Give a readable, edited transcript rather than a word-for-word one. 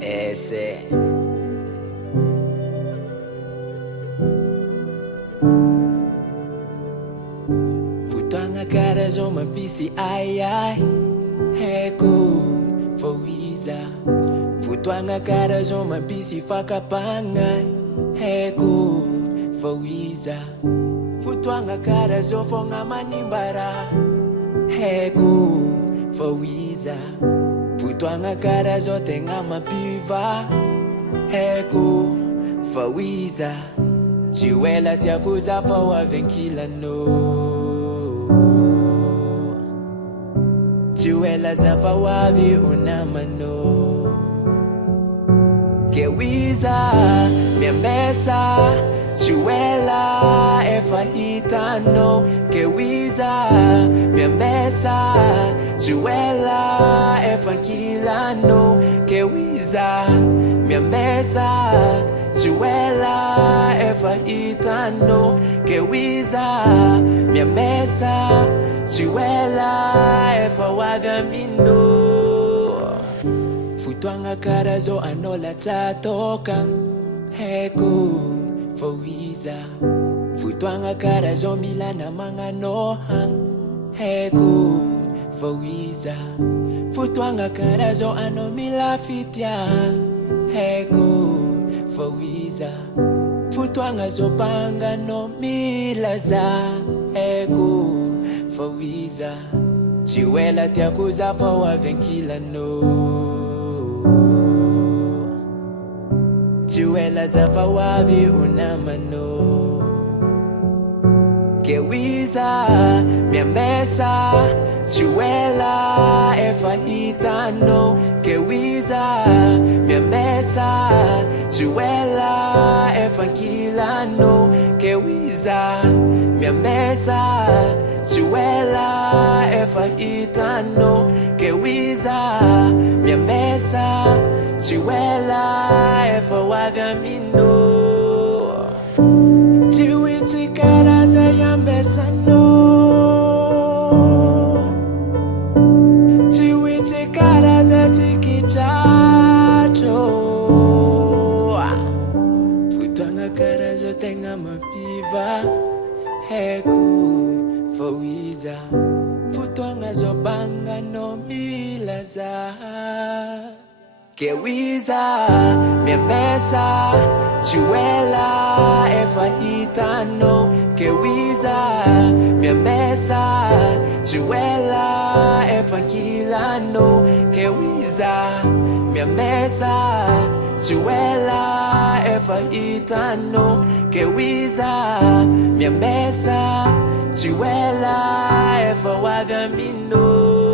Ese. Fotoaña cara zo mapisi ai ai. Heko foiza. Fotoaña cara zo mapisi fakapangai. Heko foiza. Fotoaña cara zo fonga manimbara. Heko foiza. Fotoaña cara zo tenga mapiva. Heko foiza. Chiwela tiakuza fawa venkila no. Chiwela zafa wavi unamano. Kewiza miambesa. Chiwela efa itano. Kewiza miambesa. Chiwela efa kilano. Kewiza miambesa. Chiwela efa itano. Kewiza miambesa. Chiwela efa wavyamino. Fotoaña cara zo anola chatoka. Heko foiza. Fotoaña cara zo mila na mga nohang. Heko foiza. Fotoaña cara zo ano mila fitia. Heko foiza. Fotoaña zo panga no mila za. Heko foiza. Chiwela tiakuza fawa venkila no. Chiwela zafa wavi unamano. Kewiza miambesa. Chiwela efa itano. Kewiza miambesa. Chiwela efa kilano. Kewiza miambesa. Chiwela efa itano. Kewiza miambesa. Chiwela efa wavyamino. Chiwiti karaza yambesa no. Chiwiti karaza chikichacho. Fotoaña karaza tenga mapiva. Heko foiza. Fotoaña zo banga no mila za. Kewiza miambesa. Chiwela efa itano. Kewiza miambesa. Chiwela efa kilano. Kewiza miambesa. Chiwela efa itano. Kewiza miambesa. Chiwela efa wavyamino.